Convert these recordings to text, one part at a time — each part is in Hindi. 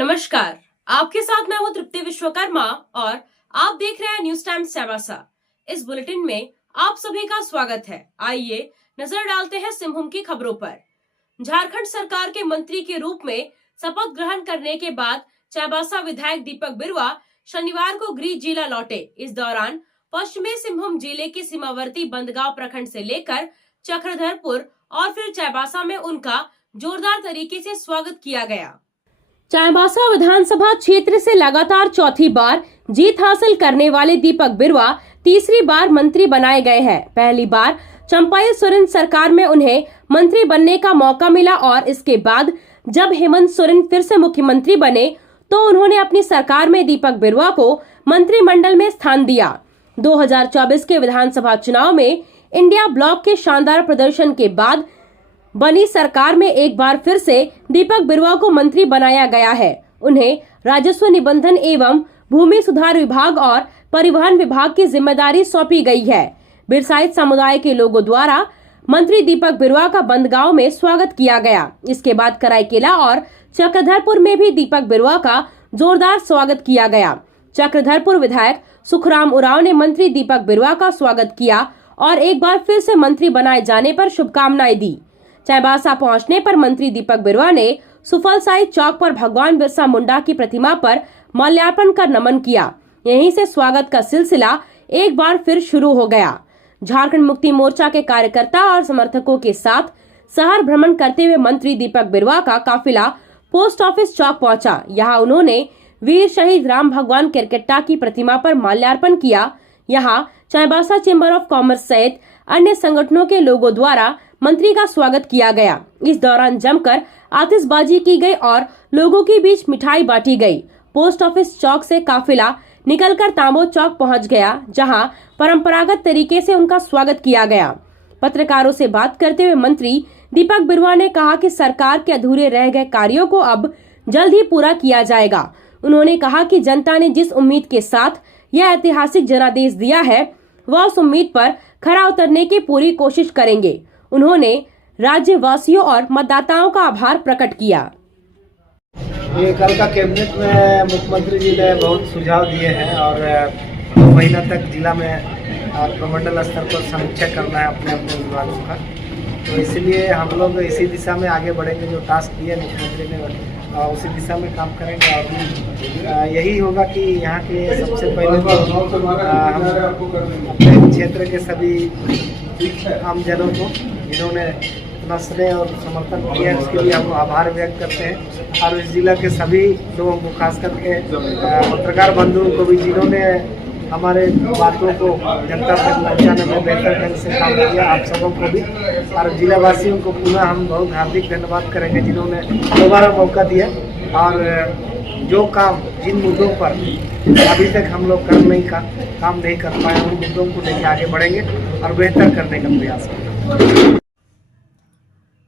नमस्कार, आपके साथ मैं हूं तृप्ति विश्वकर्मा और आप देख रहे हैं न्यूज टाइम चाईबासा। इस बुलेटिन में आप सभी का स्वागत है। आइए नजर डालते हैं सिंहभूम की खबरों पर। झारखंड सरकार के मंत्री के रूप में शपथ ग्रहण करने के बाद चाईबासा विधायक दीपक बिरुवा शनिवार को गृह जिला लौटे। इस दौरान पश्चिमी सिंहभूम जिले के सीमावर्ती बंदगांव प्रखंड से लेकर चक्रधरपुर और फिर चाईबासा में उनका जोरदार तरीके से स्वागत किया गया। चाईबासा विधानसभा क्षेत्र से लगातार चौथी बार जीत हासिल करने वाले दीपक बिरुवा तीसरी बार मंत्री बनाए गए हैं। पहली बार चंपाई सोरेन सरकार में उन्हें मंत्री बनने का मौका मिला और इसके बाद जब हेमंत सोरेन फिर से मुख्यमंत्री बने तो उन्होंने अपनी सरकार में दीपक बिरुवा को मंत्रिमंडल में स्थान दिया। 2024 के विधानसभा चुनाव में इंडिया ब्लॉक के शानदार प्रदर्शन के बाद बनी सरकार में एक बार फिर से दीपक बिरुवा को मंत्री बनाया गया है। उन्हें राजस्व निबंधन एवं भूमि सुधार विभाग और परिवहन विभाग की जिम्मेदारी सौंपी गई है। बिरसाइत समुदाय के लोगों द्वारा मंत्री दीपक बिरुवा का बंदगांव में स्वागत किया गया। इसके बाद कराईकेला और चक्रधरपुर में भी दीपक बिरुवा का जोरदार स्वागत किया गया। चक्रधरपुर विधायक सुखराम उरांव ने मंत्री दीपक बिरुवा का स्वागत किया और एक बार फिर से मंत्री बनाए जाने पर शुभकामनाएं दी। चाईबासा पहुंचने पर मंत्री दीपक बिरुवा ने सुफलसाई चौक पर भगवान बिरसा मुंडा की प्रतिमा पर माल्यार्पण कर नमन किया। यहीं से स्वागत का सिलसिला एक बार फिर शुरू हो गया। झारखंड मुक्ति मोर्चा के कार्यकर्ता और समर्थकों के साथ शहर भ्रमण करते हुए मंत्री दीपक बिरुवा का काफिला पोस्ट ऑफिस चौक पहुंचा। यहाँ उन्होंने वीर शहीद राम भगवान केरकेट्टा की प्रतिमा पर माल्यार्पण किया। यहाँ चाईबासा चेंबर ऑफ कॉमर्स सहित अन्य संगठनों के लोगों द्वारा मंत्री का स्वागत किया गया। इस दौरान जमकर आतिशबाजी की गई और लोगों के बीच मिठाई बांटी गई। पोस्ट ऑफिस चौक से काफिला निकलकर तांबो चौक पहुंच गया, जहां परंपरागत तरीके से उनका स्वागत किया गया। पत्रकारों से बात करते हुए मंत्री दीपक बिरुवा ने कहा कि सरकार के अधूरे रह गए कार्यों को अब जल्द ही पूरा किया जाएगा। उन्होंने कहा कि जनता ने जिस उम्मीद के साथ यह ऐतिहासिक जनादेश दिया है, वह उस उम्मीद पर खरा उतरने की पूरी कोशिश करेंगे। उन्होंने राज्यवासियों और मतदाताओं का आभार प्रकट किया। ये कल का कैबिनेट में मुख्यमंत्री जी ने बहुत सुझाव दिए हैं और 2 महीना तक जिला में और प्रमंडल स्तर पर समीक्षा करना है अपने अपने विभागों का। तो इसलिए हम लोग इसी दिशा में आगे बढ़ेंगे। जो टास्क दिए मुख्यमंत्री ने उसी दिशा में काम करेंगे और यही होगा कि यहाँ के सबसे पहले हम अपने क्षेत्र के सभी आमजनों को जिन्होंने इतना स्नेह और समर्थन किया है उसके लिए हम आभार व्यक्त करते हैं। और इस जिला के सभी लोगों को खास करके पत्रकार बंधुओं को भी जिन्होंने हमारे बातों को जनता तक पहुँचाने में बेहतर ढंग से काम किया, आप सबों को भी और जिला वासियों को पुनः हम बहुत हार्दिक धन्यवाद करेंगे जिन्होंने दोबारा मौका दिया। और जो काम जिन मुद्दों पर अभी तक हम लोग काम नहीं कर पाए उन मुद्दों को लेकर आगे बढ़ेंगे और बेहतर करने का प्रयास करेंगे।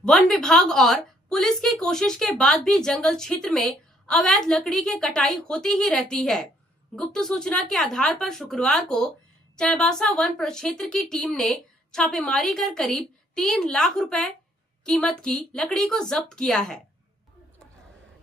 वन विभाग और पुलिस की कोशिश के बाद भी जंगल क्षेत्र में अवैध लकड़ी की कटाई होती ही रहती है। गुप्त सूचना के आधार पर शुक्रवार को चाईबासा वन प्रक्षेत्र की टीम ने छापेमारी कर करीब 3 लाख रुपए कीमत की लकड़ी को जब्त किया है।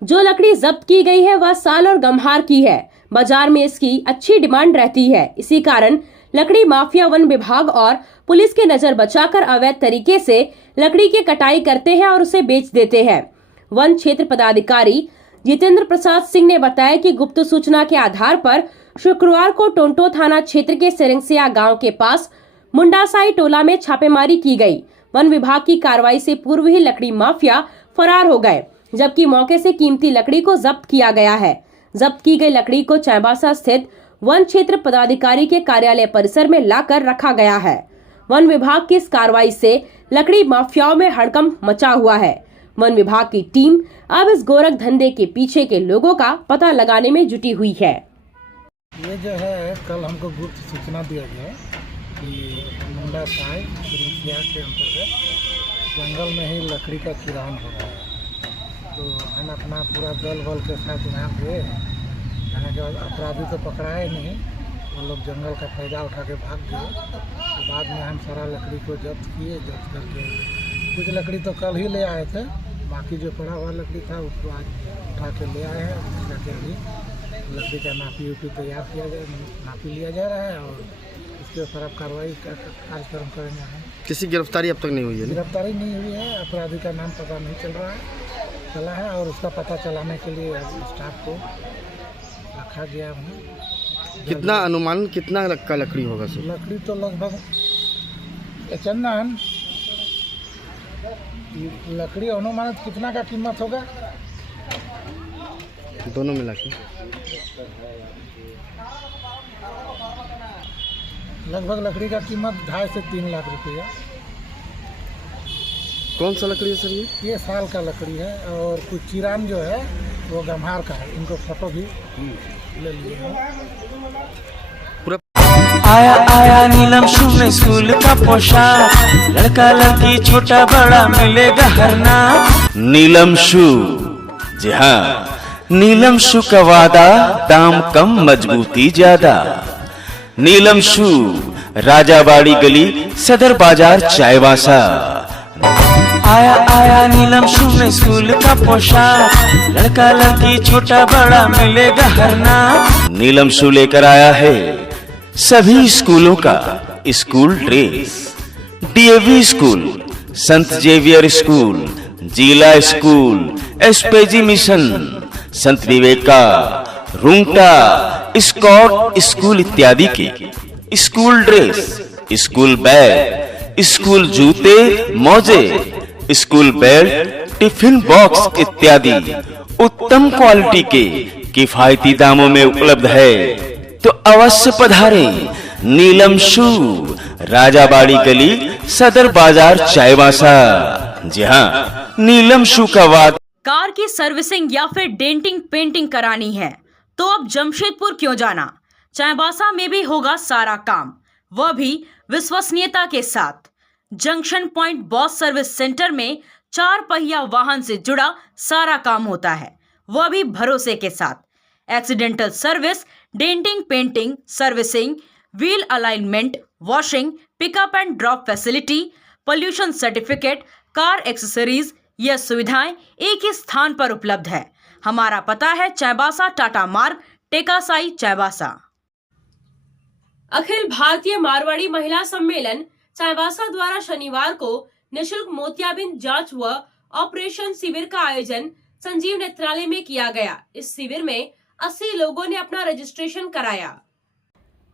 जो लकड़ी जब्त की गई है वह साल और गम्हार की है। बाजार में इसकी अच्छी डिमांड रहती है। इसी कारण लकड़ी माफिया वन विभाग और पुलिस की नजर बचाकर अवैध तरीके से लकड़ी की कटाई करते हैं और उसे बेच देते हैं। वन क्षेत्र पदाधिकारी जितेंद्र प्रसाद सिंह ने बताया कि गुप्त सूचना के आधार पर शुक्रवार को टोंटो थाना क्षेत्र के सेरेंसिया गांव के पास मुंडासाई टोला में छापेमारी की गई। वन विभाग की कार्रवाई से पूर्व ही लकड़ी माफिया फरार हो गए, जबकि मौके से कीमती लकड़ी को जब्त किया गया है। जब्त की गई लकड़ी को चाईबासा स्थित वन क्षेत्र पदाधिकारी के कार्यालय परिसर में लाकर रखा गया है। वन विभाग की इस कार्रवाई से लकड़ी माफियाओं में हड़कंप मचा हुआ है। वन विभाग की टीम अब इस गोरख धंधे के पीछे के लोगों का पता लगाने में जुटी हुई है। ये जो है कल हमको गुप्त सूचना दिया गया कि मुंडासाई के अंतर्गत जंगल में ही लकड़ी का किरान हो रहा है। तो हम अपना पूरा दल बल के साथ यहाँ पे यहाँ के अपराधी तो पकड़ाए नहीं, वो लोग जंगल का फायदा उठा के भाग गए। तो बाद में हम सारा लकड़ी को जब्त किए। जब्त करके कुछ लकड़ी तो कल ही ले आए थे, बाकी जो पड़ा हुआ लकड़ी था उसको आज उठा के ले आए हैं, जाके अभी लकड़ी का नापी उपी तैयार किया गया, नापी लिया जा रहा है और इसके ऊपर अब कार्रवाई का कार्यक्रम करेंगे हम। किसी गिरफ्तारी अब तक नहीं हुई है? गिरफ्तारी नहीं हुई है, अपराधी का नाम पता नहीं चला है और उसका पता चलाने के लिए स्टाफ को रखा गया है। कितना अनुमान कितना का लकड़ी होगा सर? लकड़ी तो लगभग चंदन लकड़ी अनुमानित कितना का कीमत होगा? दोनों मिला के लगभग लकड़ी का कीमत 2.5 से 3 लाख रुपया। कौन सा लकड़ी है सर ये? ये साल का लकड़ी है और कुछ चिरान जो है वो गम्हार का है, इनको फोटो भी ले लिए हैं। आया आया नीलम शू में स्कूल का पोशाक, लड़का लड़की छोटा बड़ा मिलेगा हर नाम। नीलम शू, जी हाँ, नीलम शू का वादा, दाम कम मजबूती ज्यादा। नीलम शू, राजाबाड़ी गली, सदर बाजार, चायबासा। आया आया नीलम शू में स्कूल का पोशाक, लड़का लड़की छोटा बड़ा मिलेगा हर नाम। नीलम शू लेकर आया है सभी स्कूलों का स्कूल ड्रेस। डीएवी स्कूल, संत जेवियर स्कूल, जिला स्कूल, एसपीजी मिशन, संत विवेका, रुंगटा, स्कॉट स्कूल इत्यादि के school dress, school bag, school जूते, मोजे, स्कूल बेल्ट, टिफिन बॉक्स इत्यादि उत्तम क्वालिटी के किफायती दामों में उपलब्ध है। तो अवश्य पधारें नीलम शू, राजाबाड़ी गली, सदर बाजार, चायबासा। जी हाँ, नीलम शू का वाद। कार की सर्विसिंग या फिर डेंटिंग पेंटिंग करानी है तो अब जमशेदपुर क्यों जाना? चायबासा में भी होगा सारा काम, वह भी विश्वसनीयता के साथ। Junction point boss service centre में 4 पहिया वाहन से जुड़ा सारा काम होता है, वह भी भरोसे के साथ। Accidental service, denting painting, servicing, wheel alignment, washing, pickup and drop facility, pollution certificate, car accessories, यह सुविधाएं एक ही स्थान पर उपलब्ध है। हमारा पता है चायबासा टाटा मार्ग, टेकासाई, चायबासा। अखिल भारतीय मारवाड़ी महिला सम्मेलन चायबासा द्वारा शनिवार को निशुल्क मोतियाबिंद जांच व ऑपरेशन शिविर का आयोजन संजीव नेत्रालय में किया गया। इस शिविर में 80 लोगों ने अपना रजिस्ट्रेशन कराया।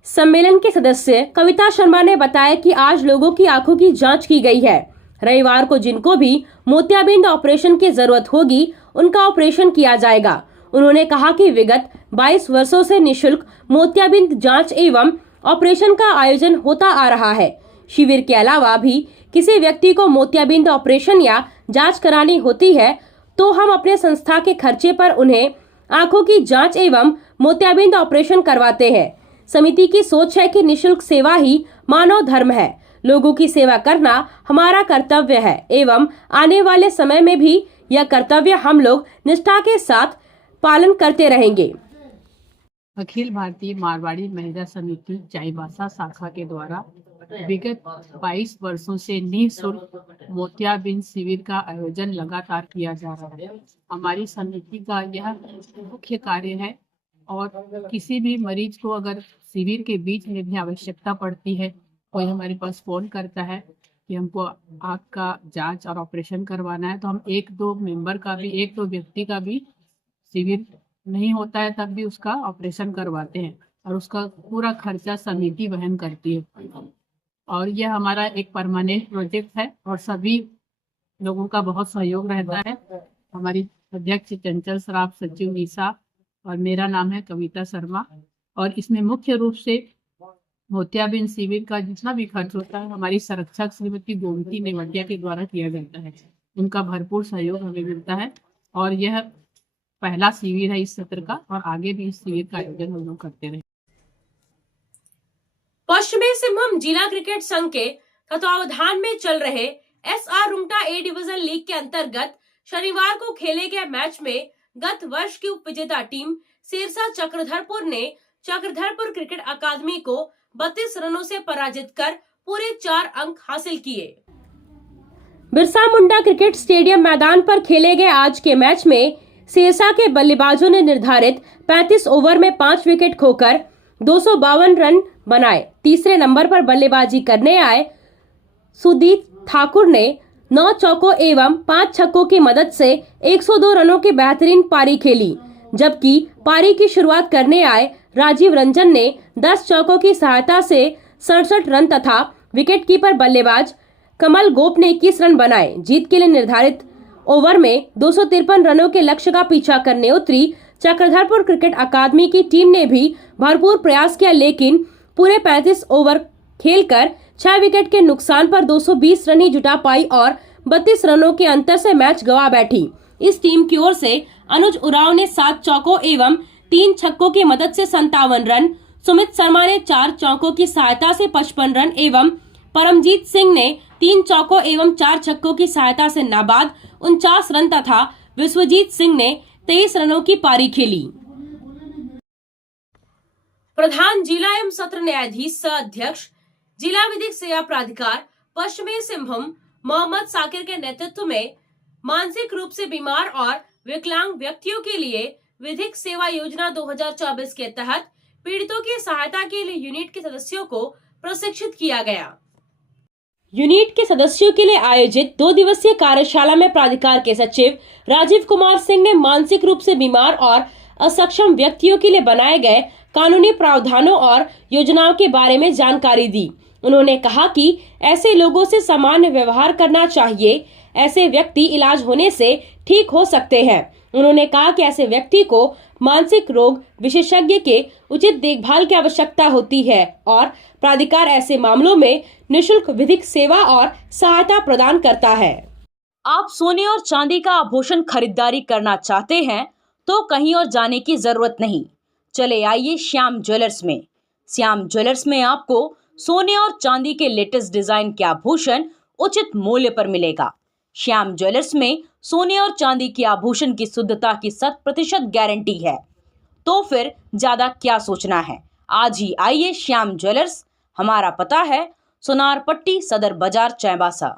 सम्मेलन के सदस्य कविता शर्मा ने बताया कि आज लोगों की आंखों की जांच की गई है। रविवार को जिनको भी मोतियाबिंद ऑपरेशन की जरूरत होगी उनका ऑपरेशन किया जाएगा। उन्होंने कहा कि विगत 22 वर्षों से निशुल्क मोतियाबिंद जांच एवं ऑपरेशन का आयोजन होता आ रहा है। शिविर के अलावा भी किसी व्यक्ति को मोतियाबिंद ऑपरेशन या जांच करानी होती है तो हम अपने संस्था के खर्चे पर उन्हें आंखों की जांच एवं मोतियाबिंद ऑपरेशन करवाते हैं। समिति की सोच है कि निशुल्क सेवा ही मानव धर्म है। लोगों की सेवा करना हमारा कर्तव्य है एवं आने वाले समय में भी यह कर्तव्य हम लोग निष्ठा के साथ पालन करते रहेंगे। अखिल भारतीय मारवाड़ी महिला समिति चाईबासा शाखा के द्वारा विगत 22 वर्षों से निःशुल्क मोतियाबिंद शिविर का आयोजन लगातार किया जा रहा है। हमारी समिति का यह मुख्य कार्य है और किसी भी मरीज को अगर शिविर के बीच में भी आवश्यकता पड़ती है, कोई हमारे पास फोन करता है कि हमको आँख का जांच और ऑपरेशन करवाना है, तो हम एक दो व्यक्ति का भी शिविर नहीं होता है तब भी उसका ऑपरेशन करवाते हैं और उसका पूरा खर्चा समिति वहन करती है। और यह हमारा एक परमानेंट प्रोजेक्ट है और सभी लोगों का बहुत सहयोग रहता है। हमारी अध्यक्ष चंचल सराफ, सचिव निशा और मेरा नाम है कविता शर्मा। और इसमें मुख्य रूप से मोतियाबिंद शिविर का जितना भी खर्च होता है हमारी संरक्षक श्रीमती गोमती नेवटिया के द्वारा किया जाता है। उनका भरपूर सहयोग हमें मिलता है और यह पहला शिविर है इस सत्र का और आगे भी इस शिविर का आयोजन हम लोग करते रहे। पश्चिमी सिंहभूम जिला क्रिकेट संघ के तत्वावधान में चल रहे SR Rungta A division league के अंतर्गत शनिवार को खेले गए मैच में गत वर्ष की उपविजेता टीम सिरसा चक्रधरपुर ने चक्रधरपुर क्रिकेट अकादमी को 32 रनों से पराजित कर पूरे 4 अंक हासिल किए। बिरसा मुंडा क्रिकेट स्टेडियम मैदान पर खेले गए आज के मैच में सिरसा के बल्लेबाजों ने निर्धारित 35 ओवर में 5 विकेट खोकर 252 रन बनाए। तीसरे नंबर पर बल्लेबाजी करने आए सुदीप ठाकुर ने 9 चौकों एवं 5 छक्कों की मदद से 102 रनों की बेहतरीन पारी खेली, जबकि पारी की शुरुआत करने आए राजीव रंजन ने 10 चौकों की सहायता से 67 रन तथा विकेटकीपर बल्लेबाज कमल गोप ने 21 रन बनाए। जीत के लिए निर्धारित ओवर में 253 रनों के लक्ष्य का पीछा करने उतरी चक्रधरपुर क्रिकेट अकादमी की टीम ने भी भरपूर प्रयास किया, लेकिन पूरे 35 ओवर खेलकर 6 विकेट के नुकसान पर 220 रन ही जुटा पाई और 32 रनों के अंतर से मैच गंवा बैठी। इस टीम की ओर से अनुज उरांव ने 7 चौकों एवं 3 छक्कों की मदद से 57 रन, सुमित शर्मा ने 4 चौकों की सहायता से 55 रन एवं परमजीत सिंह ने 3 चौकों एवं 4 छक्कों की सहायता से नाबाद 49 रन तथा विश्वजीत सिंह ने 23 रनों की पारी खेली। प्रधान जिला एवं सत्र न्यायाधीश सह अध्यक्ष जिला विधिक सेवा प्राधिकार पश्चिमी सिंहभूम मोहम्मद साकिर के नेतृत्व में मानसिक रूप से बीमार और विकलांग व्यक्तियों के लिए विधिक सेवा योजना 2024 के तहत पीड़ितों की सहायता के लिए यूनिट के सदस्यों को प्रशिक्षित किया गया। यूनिट के सदस्यों के लिए आयोजित 2 दिवसीय कार्यशाला में प्राधिकार के सचिव राजीव कुमार सिंह ने मानसिक रूप से बीमार और असक्षम व्यक्तियों के लिए बनाए गए कानूनी प्रावधानों और योजनाओं के बारे में जानकारी दी। उन्होंने कहा कि ऐसे लोगों से सामान्य व्यवहार करना चाहिए। ऐसे व्यक्ति इलाज होने से ठीक हो सकते हैं। उन्होंने कहा कि ऐसे व्यक्ति को मानसिक रोग विशेषज्ञ के उचित देखभाल की आवश्यकता होती है और प्राधिकार ऐसे मामलों में निशुल्क विधिक सेवा और सहायता प्रदान करता है। आप सोने और चांदी का आभूषण खरीदारी करना चाहते हैं तो कहीं और जाने की जरूरत नहीं। चले आइए श्याम ज्वेलर्स में। श्याम ज्वेलर्स में आपको सोने और चांदी के लेटेस्ट डिजाइन के आभूषण उचित मूल्य पर मिलेगा। श्याम ज्वेलर्स में सोने और चांदी के आभूषण की शुद्धता की 100% गारंटी है। तो फिर ज्यादा क्या सोचना है, आज ही आइए श्याम ज्वेलर्स। हमारा पता है सोनार पट्टी, सदर बाजार, चाईबासा।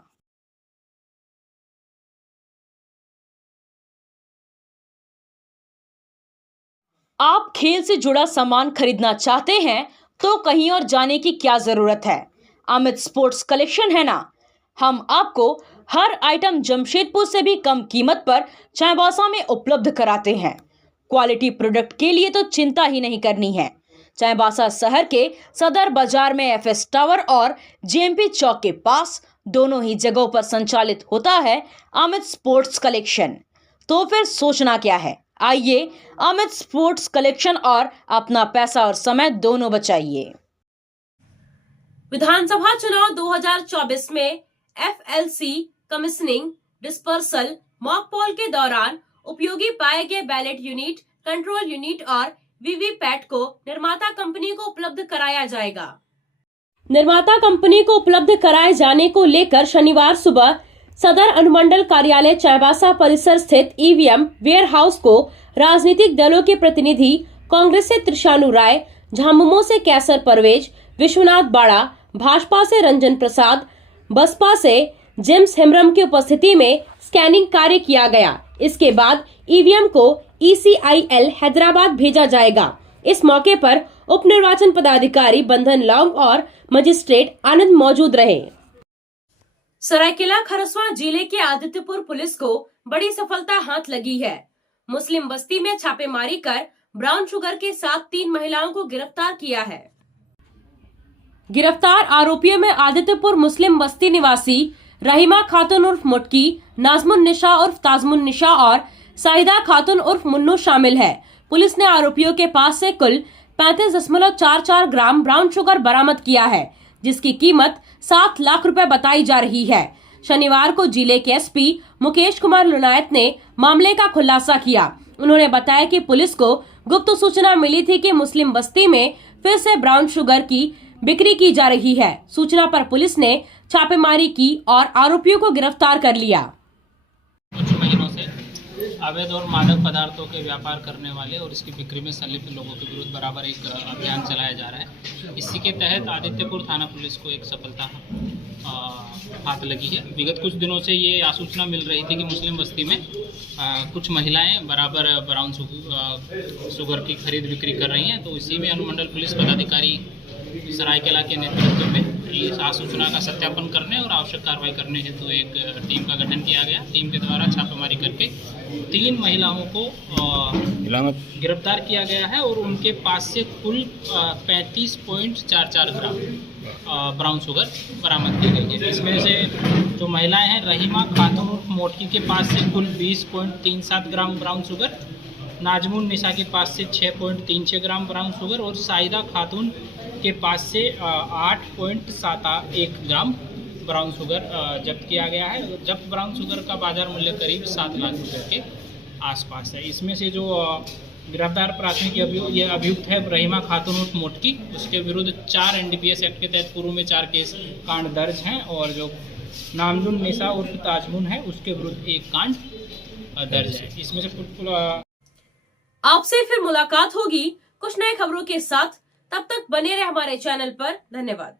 आप खेल से जुड़ा सामान खरीदना चाहते हैं तो कहीं और जाने की क्या जरूरत है। अमित स्पोर्ट्स कलेक्शन है ना। हम आपको हर आइटम जमशेदपुर से भी कम कीमत पर चाईबासा में उपलब्ध कराते हैं। क्वालिटी प्रोडक्ट के लिए तो चिंता ही नहीं करनी है। चाईबासा शहर के सदर बाजार में एफएस टावर और जेएमपी चौक के पास दोनों ही जगहों पर संचालित होता है अमित स्पोर्ट्स कलेक्शन। तो फिर सोचना क्या है, आइए अमित स्पोर्ट्स कलेक्शन और अपना पैसा और समय दोनों बचाइए। विधानसभा चुनाव 2024 में FLC commissioning dispersal mock poll के दौरान उपयोगी पाए गए बैलेट यूनिट, कंट्रोल यूनिट और वीवीपैट को निर्माता कंपनी को उपलब्ध कराया जाएगा। निर्माता कंपनी को उपलब्ध कराए जाने को लेकर शनिवार सुबह सदर अनुमंडल कार्यालय चाईबासा परिसर स्थित ईवीएम वेयर हाउस को राजनीतिक दलों के प्रतिनिधि कांग्रेस से त्रिशानु राय, झामुमो से कैसर परवेज, विश्वनाथ बाड़ा, भाजपा से रंजन प्रसाद, बसपा से जेम्स हेम्ब्रम की उपस्थिति में स्कैनिंग कार्य किया गया। इसके बाद ईवीएम को ECIL हैदराबाद भेजा जाएगा। इस मौके पर उप निर्वाचन पदाधिकारी बंधन लौंग और मजिस्ट्रेट आनंद मौजूद रहे। सरायकेला खरसवां जिले के आदित्यपुर पुलिस को बड़ी सफलता हाथ लगी है। मुस्लिम बस्ती में छापेमारी कर ब्राउन शुगर के साथ 3 महिलाओं को गिरफ्तार किया है। गिरफ्तार आरोपियों में आदित्यपुर मुस्लिम बस्ती निवासी रहीमा खातून उर्फ मुटकी, नाजमुन निशा उर्फ ताजमुन निशा और साहिदा खातून उर्फ मुन्नू शामिल है। पुलिस ने आरोपियों के पास से कुल 35.44 ग्राम ब्राउन शुगर बरामद किया है, जिसकी कीमत 7 लाख रुपए बताई जा रही है। शनिवार को जिले के एसपी मुकेश कुमार लुनायत ने मामले का खुलासा किया। उन्होंने बताया कि पुलिस को गुप्त सूचना मिली थी कि मुस्लिम बस्ती में फिर से ब्राउन शुगर की बिक्री की जा रही है। सूचना पर पुलिस ने छापेमारी की और आरोपियों को गिरफ्तार कर लिया। कुछ महीनों से अवैध और मादक पदार्थों के व्यापार करने वाले और इसकी बिक्री में संलिप्त लोगों के विरुद्ध बराबर एक अभियान चलाया जा रहा है। इसी के तहत आदित्यपुर थाना पुलिस को एक सफलता हाथ लगी है। विगत कुछ दिनों से ये आसूचना मिल रही थी कि मुस्लिम बस्ती में कुछ महिलाएं बराबर ब्राउन शुगर की खरीद बिक्री कर रही हैं। तो इसी में अनुमंडल पुलिस पदाधिकारी सरायकेला के नेतृत्व में इस आसूचना का सत्यापन करने और आवश्यक कार्रवाई करने हेतु तो एक टीम का गठन किया गया। टीम के द्वारा छापेमारी करके 3 महिलाओं को गिरफ्तार किया गया है और उनके पास से कुल 35.44 ग्राम ब्राउन शुगर बरामद की गई है। इसमें से जो महिलाएं हैं, रहीमा खातून उर्फ मोटकी के पास से कुल 20.37 ग्राम ब्राउन शुगर, नाजमुन निशा के पास से 6.36 ग्राम ब्राउन शुगर और साइदा खातून के पास से 8.71 ग्राम ब्राउन शुगर जब्त किया गया है। जब्त ब्राउन शुगर का बाजार मूल्य करीब 7 लाख रुपये के आसपास है। इसमें से जो गिरफ्तार प्राथमिक ये अभियुक्त है रहीमा खातून उर्फ मोटकी, उसके विरुद्ध 4 NDPS एक्ट के तहत पूर्व में 4 केस कांड दर्ज हैं और जो नामजुन निशा उर्फ ताजमुन है उसके विरुद्ध 1 कांड दर्ज है। इसमें से आपसे फिर मुलाकात होगी कुछ नए खबरों के साथ। तब तक बने रहे हमारे चैनल पर। धन्यवाद।